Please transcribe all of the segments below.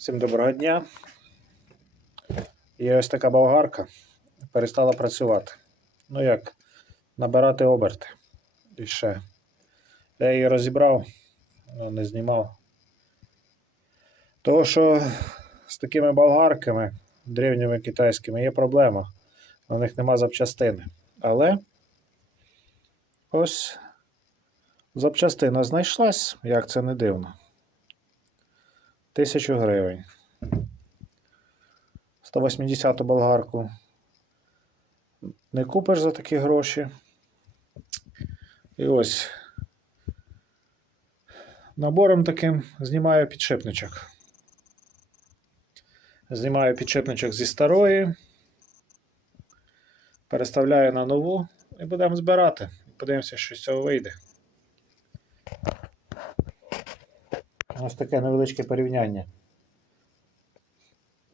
Всім доброго дня. І ось така болгарка перестала працювати. Ну як, набирати оберти. І ще. Я її розібрав, але не знімав. Тому що з такими болгарками, древніми китайськими, є проблема. На них нема запчастини. Але ось запчастина знайшлась, як це не дивно. Тисячу гривень. 180 болгарку. Не купиш за такі гроші. І ось. Набором таким знімаю підшипничок. Знімаю підшипничок зі старої. Переставляю на нову і будемо збирати. Подивимося, що з цього вийде. Ось таке невеличке порівняння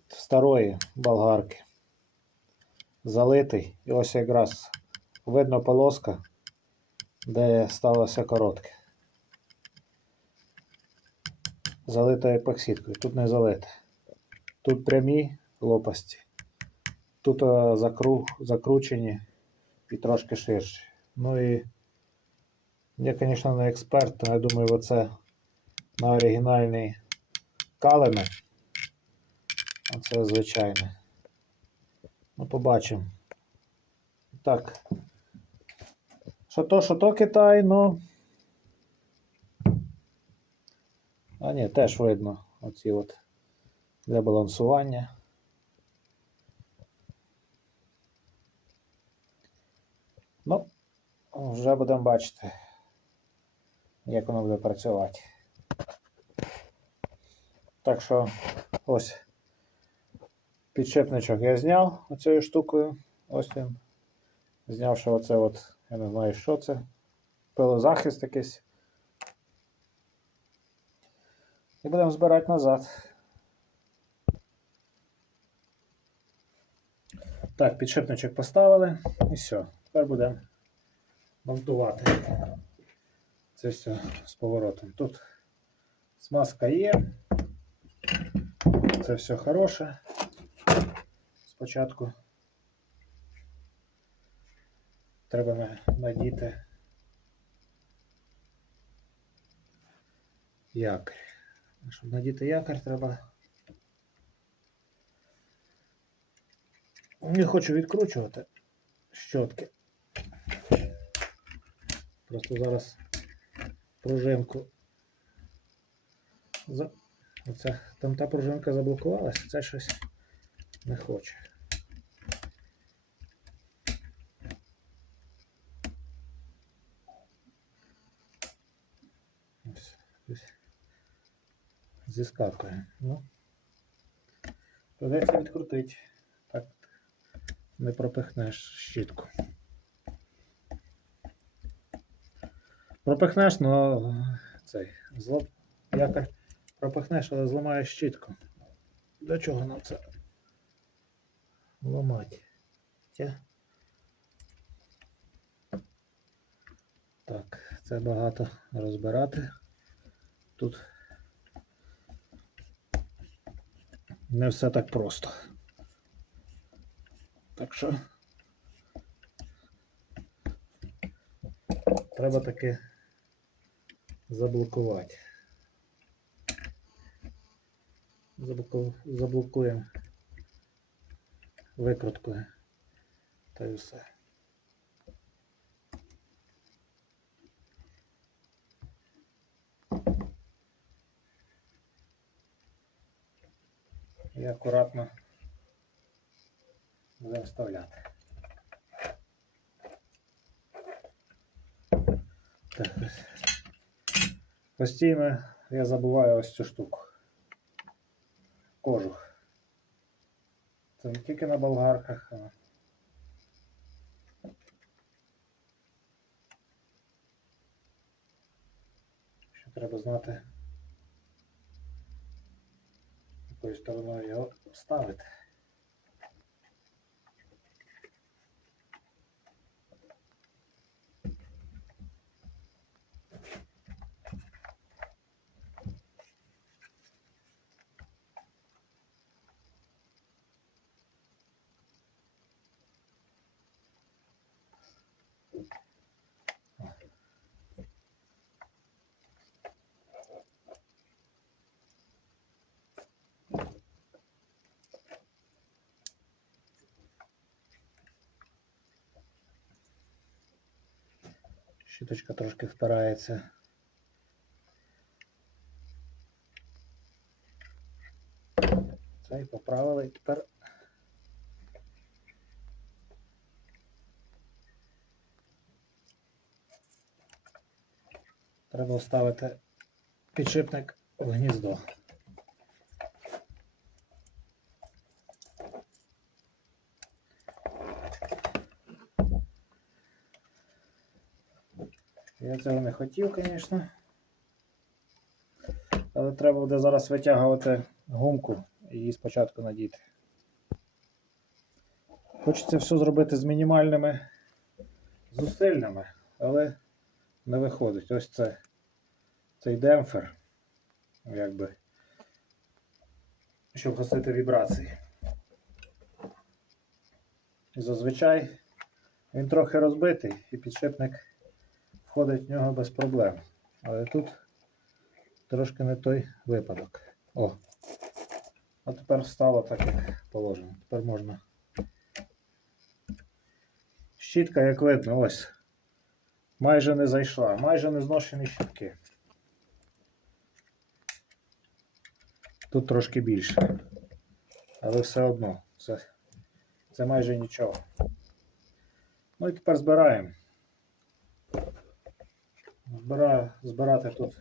старої болгарки. Залитий. І ось якраз видно полоска, де сталося коротке. Залита епоксидкою. Тут не залите. Тут прямі лопасті. Тут е, закру... закручені і трошки ширші. Ну і я, звісно, не експерт, але я думаю, оце на оригінальний калеме. А це звичайне. Ну, побачимо. Так. Що то, що то Китай, ну. А ні, теж видно оці от для балансування. Ну, вже будемо бачити, як воно буде працювати. Так що ось підшипничок я зняв оцією штукою. Ось він. Знявши оце от, я не знаю, що це. Пилозахист якийсь. І будемо збирати назад. Так, підшипничок поставили і все. Тепер будемо монтувати. Це все з поворотом. Тут смазка є. Це все хороше. Спочатку треба на- надіти якорь. Щоб надіти якорь, треба. Не хочу відкручувати щотки. Просто зараз пружинку. Оце, там та пружинка заблокувалась, це щось не хоче. Ось, ось. Зіскакує. Ну. Придеться відкрутити. Так не пропихнеш щітку. Пропихнеш, но цей злоп якорь пропихнеш, але зламаєш щітку. Для чого нам це ламати? Так, це багато розбирати. Тут не все так просто. Так що треба таки заблокувати. Заблокуємо викруткою. Та й все. І акуратно будемо вставляти. Так, ось. Постійно я забуваю ось цю штуку. Кожух. Це не тільки на болгарках, а ще треба знати, якою стороною його ставити. Щіточка трошки впирається. Поправили і тепер. Треба вставити підшипник в гніздо. Я цього не хотів, звісно. Але треба буде зараз витягувати гумку і спочатку надіти. Хочеться все зробити з мінімальними зусиллями, але не виходить. Ось це цей демпфер, якби, щоб гасити вібрації. І зазвичай він трохи розбитий і підшипник входить в нього без проблем. Але тут трошки не той випадок. О! А тепер стало так, як положено. Тепер можна. Щітка, як видно, ось. Майже не зайшла, майже не зношені щітки. Тут трошки більше. Але все одно, це, це майже нічого. Ну і тепер збираємо. Збираю, збирати тут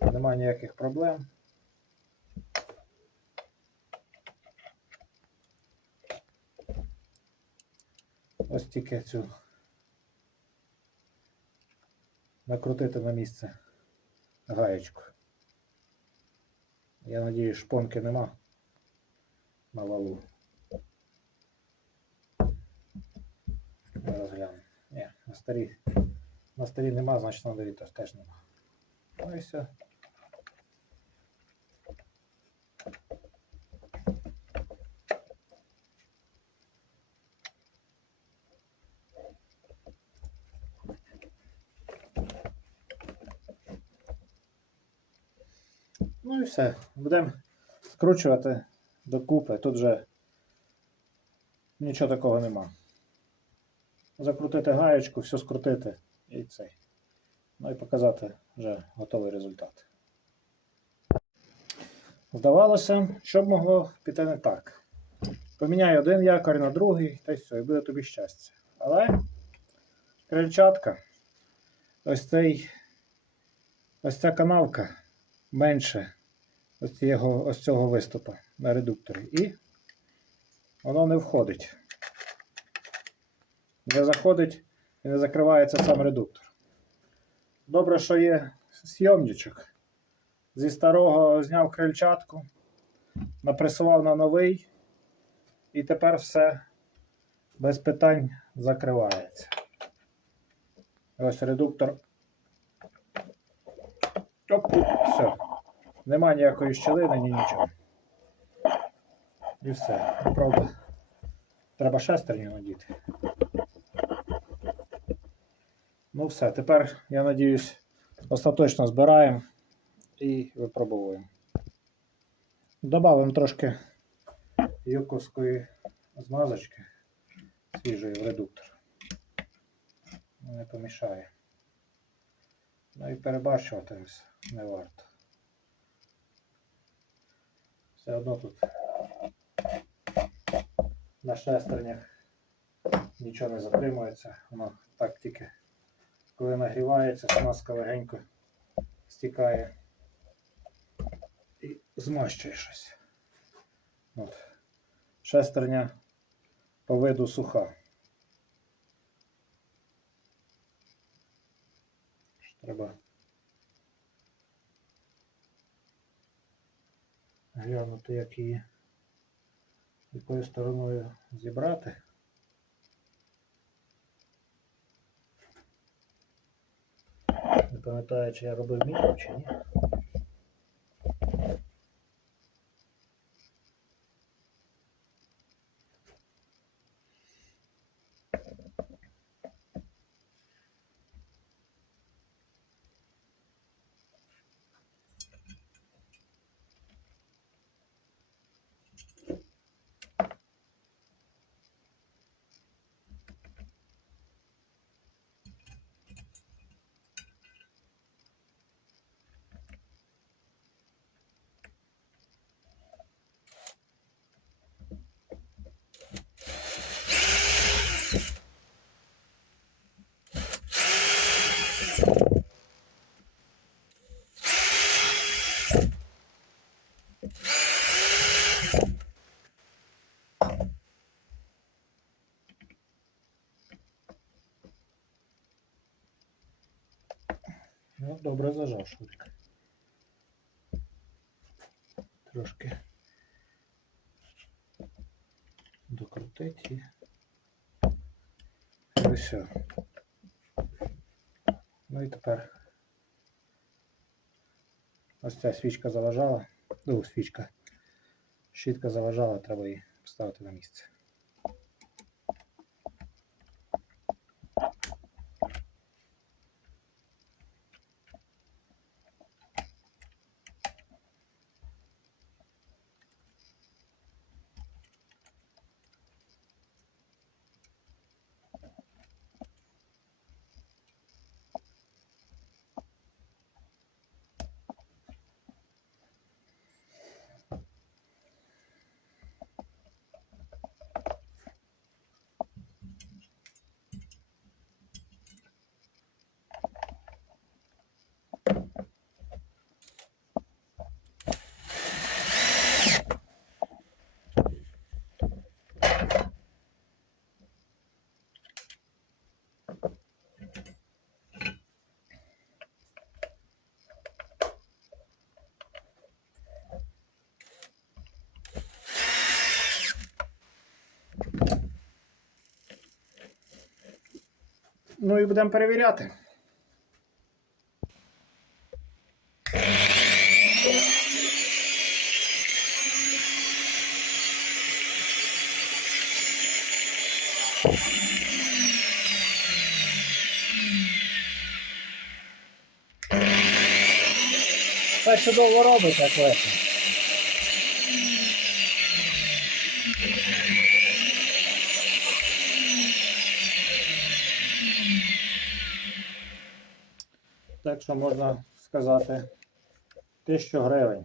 немає ніяких проблем. Ось тільки цю накрутити на місце гаєчку. Я надію, шпонки нема на валу. Зараз гляну. Ні, на старі. На старі нема, значить на теж теж нема. Ну і все. Ну і все. Будемо скручувати докупи. Тут вже нічого такого нема. Закрутити гаєчку, все скрутити і цей. Ну і показати вже готовий результат. Здавалося, що б могло піти не так. Поміняй один якорь на другий, та й все, і буде тобі щастя. Але крильчатка, ось цей ось ця канавка менше ось цього, ось цього виступа на редукторі. І воно не входить. Не заходить і не закривається сам редуктор. Добре, що є зйомничок. Зі старого зняв крильчатку, напресував на новий, і тепер все без питань закривається. Ось редуктор. Оп, все. Нема ніякої щілини, ні нічого. І все. Правда, треба шестерню надіти. Ну все, тепер, я надіюсь, остаточно збираємо і випробовуємо. Добавимо трошки юковської змазочки свіжої в редуктор. Не помішає. Ну і перебачувати не варто. Все одно тут на шестернях нічого не затримується, воно так тільки коли нагрівається, смазка легенько стікає і змащує щось. От. Шестерня по виду суха. Треба глянути, як її якою стороною зібрати. Не пам'ятаю, чи я робив мітку, чи ні. Ну, добре зажав шурик. Трошки докрутить і все. Ну і тепер ось ця свічка заважала, ну свічка, щітка заважала, треба її поставити на місце. Ну і будемо перевіряти. Це чудово робить, як легко. Так що можна сказати 1000 гривень.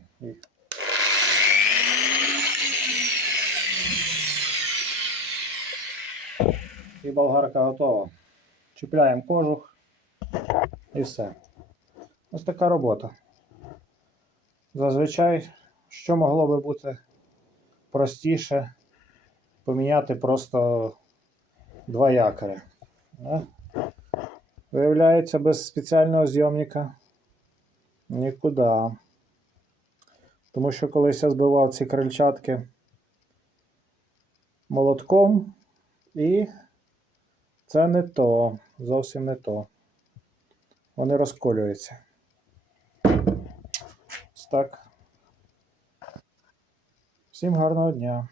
І болгарка готова. Чіпляємо кожух і все. Ось така робота. Зазвичай, що могло би бути простіше, поміняти просто два якори. Да? Виявляється, без спеціального зйомника нікуди. Тому що колись я збивав ці крильчатки молотком, і це не то, зовсім не то. Вони розколюються. Ось так. Всім гарного дня.